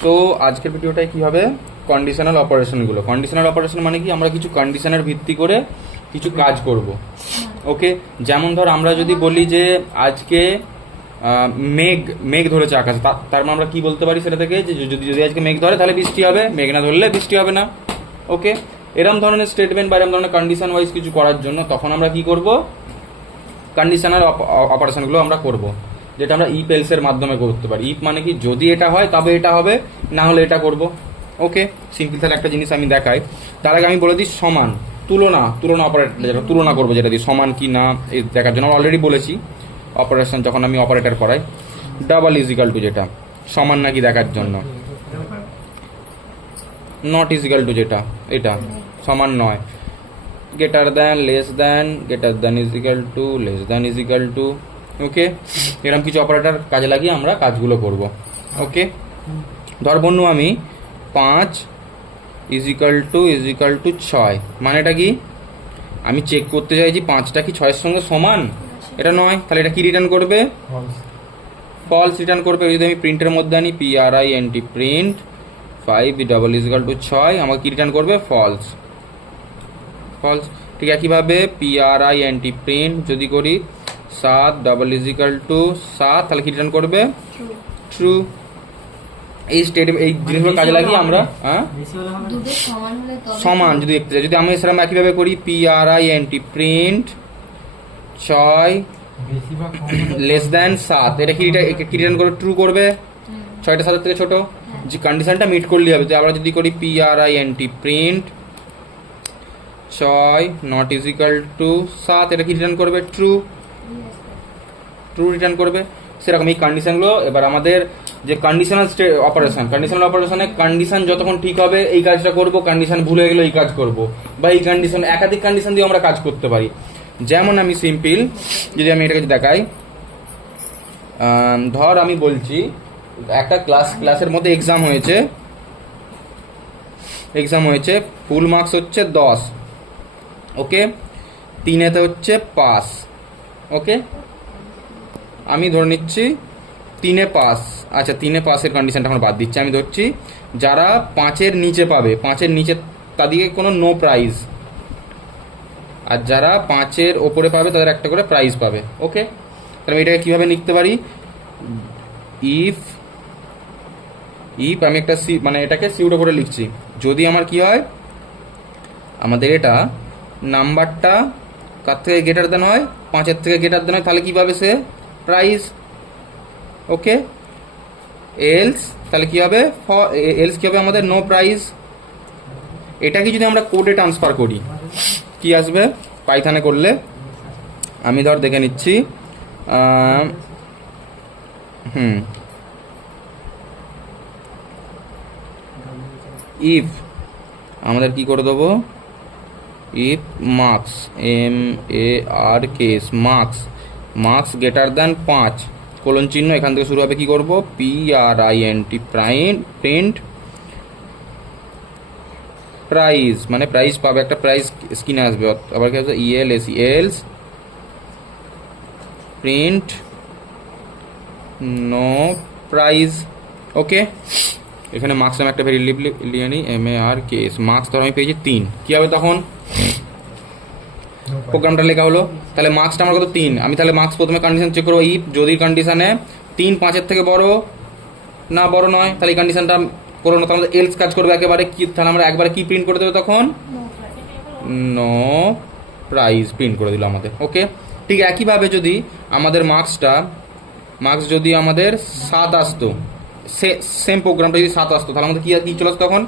So আজকের ভিডিওটায় কি হবে, কন্ডিশনাল অপারেশনগুলো। কন্ডিশনাল অপারেশন মানে কি, আমরা কিছু কন্ডিশনের ভিত্তি করে কিছু কাজ করব। ওকে, যেমন ধর আমরা যদি বলি যে আজকে মেঘ মেঘ ধরেছে আকাশে, তার মানে আমরা কি বলতে পারি সেটা থেকে, যে যদি যদি আজকে মেঘ ধরে তাহলে বৃষ্টি হবে, মেঘ না ধরলে বৃষ্টি হবে না। ওকে, এরকম ধরনের স্টেটমেন্ট বা এরকম ধরনের কন্ডিশন ওয়াইজ কিছু করার জন্য তখন আমরা কি করব, কন্ডিশনাল অপারেশনগুলো আমরা করব, যেটা আমরা ইফ এলস এর মাধ্যমে করতে পারি। ইফ মানে কি, যদি এটা হয় তবে এটা হবে, না হলে এটা করব। ওকে, সিম্পল। তাহলে একটা জিনিস আমি দেখাই, তার আগে আমি বলে দিই সমান, তুলনা, তুলনা অপারেটর, যেটা তুলনা করবো, যেটা দিই সমান কি না এই দেখার জন্য। অলরেডি বলেছি অপারেশন যখন আমি অপারেটর করাই, ডাবল ইজিক্যাল টু যেটা সমান নাকি দেখার জন্য, নট ইজিক্যাল টু যেটা এটা সমান নয়, greater than, less than, greater than equal to, less than equal to. Okay, এরকম কিছু অপারেটর কাজে লাগিয়ে আমরা কাজগুলো করব। ওকে, ধর বন্ধু আমি 5 ইজিক্যাল টু 6, মানেটা কি, আমি চেক করতে চাইছি 5টা কি 6-এর সঙ্গে সমান, এটা নয়, তাহলে এটা কি রিটার্ন করবে, ফলস রিটার্ন করবে। যদি আমি প্রিন্টের মধ্যে আনি print print 5 double equal to 6, আমাকে কি রিটার্ন করবে, ফলস। ফলস। ঠিক একইভাবে print প্রিন্ট যদি করি 7 ডাবল ইজিক্যাল টু 7, তাহলে কি রিটার্ন করবে, ট্রু। এই স্টেটমেন্ট, এই জিনিসগুলো কাজে লাগিয়ে আমরা সমান যদি দেখতে চাই, যদি আমি সেরকম একইভাবে করি print প্রিন্ট 6 লেস দ্যান 7, এটা কি রিটার্ন করবে, ট্রু করবে। 6টা 7-এর থেকে ছোট, যে কন্ডিশনটা মিট করলেই হবে। তো আমরা যদি করি print print 6 not equal to 7, এটা কি রিটার্ন করবে, ট্রু। ট্রু রিটার্ন করবে। সেরকম এই কন্ডিশনগুলো এবার আমাদের যে কন্ডিশনাল অপারেশন, কন্ডিশনাল অপারেশনে কন্ডিশন যতক্ষণ ঠিক হবে এই কাজটা করব, কন্ডিশন ভুলে গেলে এই কাজ করব, বা এই কন্ডিশন একাধিক কন্ডিশন দিয়ে আমরা কাজ করতে পারি। যেমন আমি সিম্পল, যদি আমি এটাকে দেখাই, ধর আমি বলছি একটা ক্লাসের মধ্যে এক্সাম হয়েছে, ফুল মার্কস হচ্ছে 10। ওকে, 3-এতে হচ্ছে পাস। ওকে, আমি ধরে নিচ্ছি 3-এ পাস। আচ্ছা, 3-এ পাসের কন্ডিশনটা এখন বাদ দিচ্ছি, আমি ধরছি যারা 5-এর নিচে পাবে, 5-এর নিচে তাদেরকে কোনো নো প্রাইজ, আর যারা 5-এর ওপরে পাবে তাদের একটা করে প্রাইজ পাবে। ওকে, তাহলে আমি এটাকে কীভাবে লিখতে পারি, ইফ আমি একটা মানে এটাকে সিউডো করে লিখছি, যদি আমার কি হয়, আমাদের এটা নাম্বারটা কার থেকে গ্রেটার দেন হয়, 5-এর থেকে গ্রেটার দেন হয়, তাহলে কী পাবে সে, প্রাইজ। ওকে, এলস তাহলে কি হবে, এলস কি হবে আমাদের, নো প্রাইজ। এটাকে যদি আমরা কোডে ট্রান্সফার করি কি আসবে, পাইথনে করলে আমি ধর দেখে নিচ্ছি, ইফ আমাদের কি করে দেবো, if marks marks greater than 5, colon চিহ্ন, এখান থেকে শুরু হবে, কি করব, প্রিন্ট প্রাইস, মানে প্রাইস পাবে, একটা প্রাইস স্ক্রিনে আসবে। আবার কি হবে, এলস প্রিন্ট নো প্রাইস। ওকে, এখানে মার্কস নামে একটা ভেরিয়েবল লিখে নিই, MARKS, মার্কস ধর আমি পেয়েছি 3, কি হবে তখন, প্রোগ্রামটা লেখা হলো, তাহলে মার্কসটা আমার কত, 3। আমি তাহলে মার্কস প্রথমে কন্ডিশন চেক করবো, ইফ যদি কন্ডিশনে 3 5-এর থেকে বড় নয়, তাহলে এই কন্ডিশনটা করো না, তাহলে এলস কাজ করবে একেবারে কি, তাহলে আমরা একবারে কি প্রিন্ট করে দেবো তখন, নো প্রাইস প্রিন্ট করে দিল আমাদের। ওকে, ঠিক একইভাবে যদি আমাদের মার্কস যদি আমাদের 7 আসতো, সেম প্রোগ্রামটা যদি 7 আসতো, তাহলে আমাদের কি চলে আসতো তখন,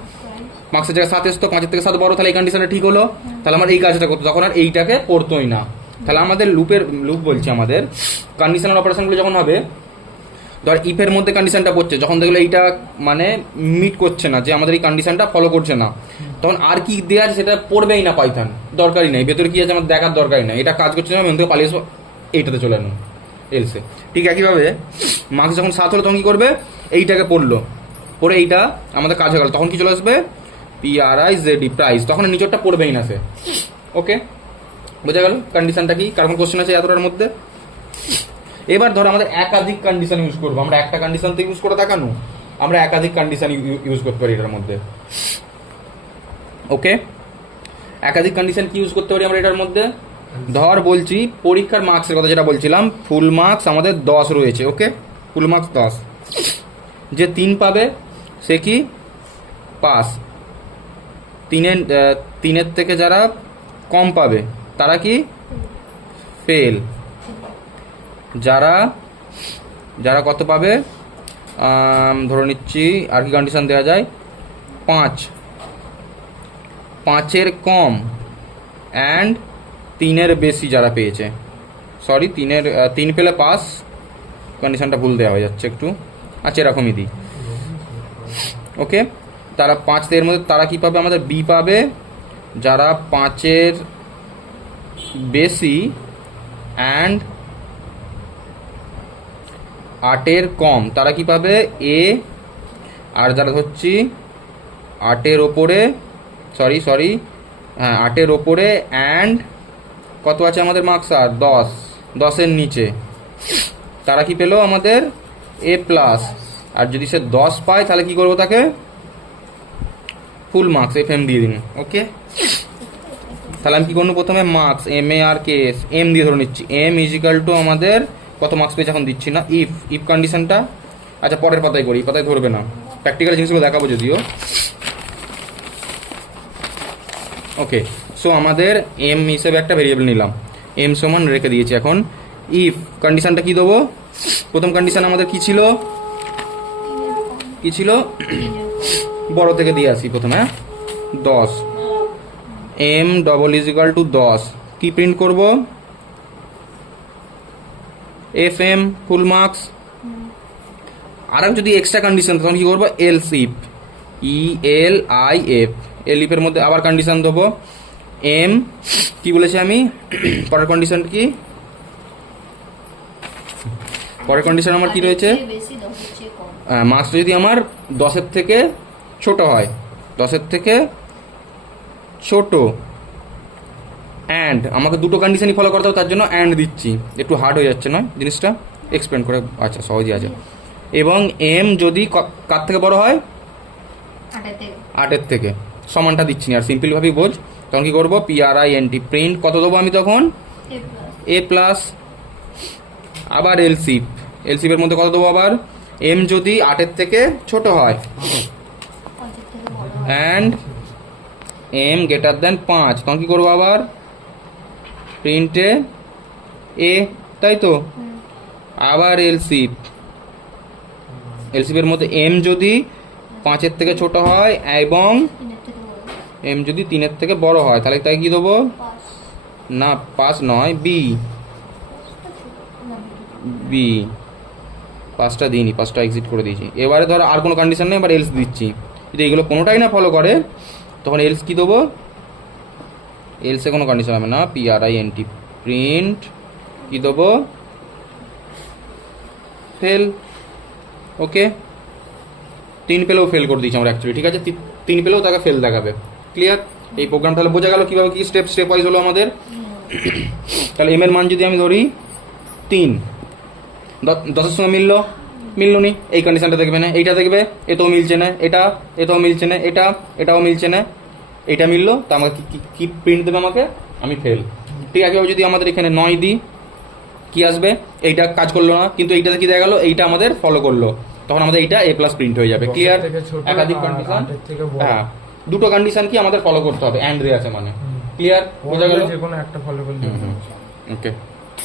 মার্কসের জায়গায় 7 আসতো, 5-এর থেকে 7 বড়, তাহলে এই কন্ডিশনটা ঠিক হলো, তাহলে আমার এই কাজটা করতো, তখন আর এইটাকে পড়তোই না। তাহলে আমাদের লুপ বলছি, আমাদের কন্ডিশনাল অপারেশনগুলো যখন হবে, ধর ইফের মধ্যে কন্ডিশনটা পড়ছে, যখন দেখলো এইটা মানে মিট করছে না, যে আমাদের এই কন্ডিশনটা ফলো করছে না, তখন আর কি দেওয়া আছে সেটা পড়বেই না, পাইথন দরকারই নেই, ভেতরে কি আছে আমার দেখার দরকারই নেই, এটা কাজ করছে না, আমি থেকে পালিয়ে আসবো, এইটাতে চলে আনুন এলসে। ঠিক একইভাবে মার্কস যখন 7 হলো তখন কি করবে, এইটাকে পড়ে এইটা আমাদের কাজ হয়ে গেল, তখন কি চলে আসবে, প্রাইস, তখন নিচরটা পড়বেই না সে। ওকে, বোঝা গেল কন্ডিশনটা কি, কারণ কোশ্চেন আছে এতটার মধ্যে। এবার ধর আমাদের একাধিক কন্ডিশন ইউজ করবো, আমরা একটা কন্ডিশন তো ইউজ করে দেখানো, আমরা একাধিক কন্ডিশন ইউজ করতে পারি এটার মধ্যে। ওকে, একাধিক কন্ডিশন কি ইউজ করতে পারি আমরা এটার মধ্যে? ধর বলছি পরীক্ষার মার্কসের কথা যেটা বলছিলাম, ফুল মার্কস আমাদের 10 রয়েছে। ওকে, ফুল মার্কস 10, যে 3 পাবে সে কি পাস, তিনের থেকে যারা কম পাবে তারা কি ফেল, যারা যারা কত পাবে ধরে নিচ্ছি আর কি কন্ডিশন দেওয়া যায়, 5-এর কম অ্যান্ড 3-এর বেশি যারা পেয়েছে, সরি 3 পেলে পাস, কন্ডিশনটা ভুল দেওয়া হয়ে যাচ্ছে একটু, আচ্ছা এরকমই দিই। ওকে, তারা 5 মধ্যে তারা কি পাবে, আমাদের বি পাবে, যারা 5-এর বেশি অ্যান্ড 8-এর কম তারা কি পাবে এ, আর যারা ধরছি 8-এর ওপরে, সরি হ্যাঁ 8-এর ওপরে অ্যান্ড কত আছে আমাদের মার্কস, আর 10-এর নিচে তারা কি পেলো আমাদের এ প্লাস। আর যদি সে 10 পায় তাহলে কি করবো, তাকে ফুল মার্কস FM দিয়ে দিন। ওকে, তাহলে আমি কি করবো, প্রথমে মার্কস MARKS এম দিয়ে ধরে নিচ্ছি, M = আমাদের কত মার্কস পেয়েছে এখন দিচ্ছি না, ইফ কন্ডিশনটা আচ্ছা পরের পাতায় করি, পাতায় ধরবে না, প্র্যাকটিক্যাল জিনিসগুলো দেখাবো যদিও। ওকে, সো আমাদের এম হিসেবে একটা ভেরিয়েবল নিলাম, এম সমান রেখে দিয়েছি। এখন ইফ কন্ডিশনটা কি দেবো, প্রথম কন্ডিশন আমাদের কি ছিল, বড় থেকে দিয়ে আসি প্রথমে 10, M = 10, কি প্রিন্ট করব, FM ফুল মার্কস। আর যদি এক্সট্রা কন্ডিশন তখন কি করবো, এলস ইফ, ELIF, এর মধ্যে আবার কন্ডিশন দেবো, এম কি বলেছি আমি, পরের কন্ডিশন কি, পরের কন্ডিশন আমার কি রয়েছে, মার্কস যদি আমার 10-এর থেকে ছোট হয়, 10-এর থেকে ছোট, অ্যান্ড আমাকে দুটো কন্ডিশনই ফলো করতে হবে, তার জন্য অ্যান্ড দিচ্ছি, একটু হার্ড হয়ে যাচ্ছে না জিনিসটা এক্সপ্লেন করে, আচ্ছা সহজই আছে। এবং এম যদি কার থেকে বড় হয়, 8-এর থেকে, সমানটা দিচ্ছি না আর সিম্পল ভাবেই বোঝ, তখন কি করবো, PRINT প্রিন্ট কত দেবো আমি তখন, এ প্লাস। আবার এলসিপের মধ্যে কত দেবো, আবার এম যদি 8-এর থেকে ছোট হয় অ্যান্ড M > 5, তখন কি করবো, আবার প্রিন্টে এ, তাই তো। আবার এলসিপের মধ্যে M যদি 5-এর থেকে ছোট হয় এবং M যদি 3-এর থেকে বড় হয়, তাহলে তাই কি দেবো, না পাস নয়, বি, পাঁচটা দিইনি, পাঁচটা এক্সিট করে দিয়েছি। এবারে ধরো আর কোনো কন্ডিশন নেই, এবার এলস দিচ্ছি, যদি এগুলো কোনোটাই না ফলো করে তখন এলস কি দেবো, এলসে কোনো কন্ডিশন হবে না, PRINT প্রিন্ট কি দেবো, ফেল। ওকে, 3 পেলেও ফেল করে দিয়েছি আমরা অ্যাকচুয়ালি, ঠিক আছে, 3 পেলেও তাকে ফেল দেখাবে। ক্লিয়ার, এই প্রোগ্রাম তাহলে বোঝা গেল কিভাবে কি স্টেপ ওয়াইজ হলো আমাদের। তাহলে এম এর মান যদি আমি ধরি 3, 10-এর সঙ্গে মিললো নি, এই কন্ডিশনটা দেখবে না, এইটা দেখবে এটাও মিলছে না, এটাও মিলছে না, এটাও মিলছে না, এইটা মিললো, তা আমাকে কি প্রিন্ট দেবে, আমাকে আমি ফেল। ঠিক আছে, যদি আমাদের এখানে 9 দিই কি আসবে, এইটা কাজ করলো না, কিন্তু এইটাতে কি দেখা গেল, এইটা আমাদের ফলো করলো, তখন আমাদের এইটা A+ প্রিন্ট হয়ে যাবে। ক্লিয়ার, একাধিক কন্ডিশন, হ্যাঁ দুটো কন্ডিশন কি আমাদের ফলো করতে হবে, অ্যান্ড রে আছে মানে। ক্লিয়ার, বোঝা গেল, যে কোনো একটা ফলো করলে। ওকে।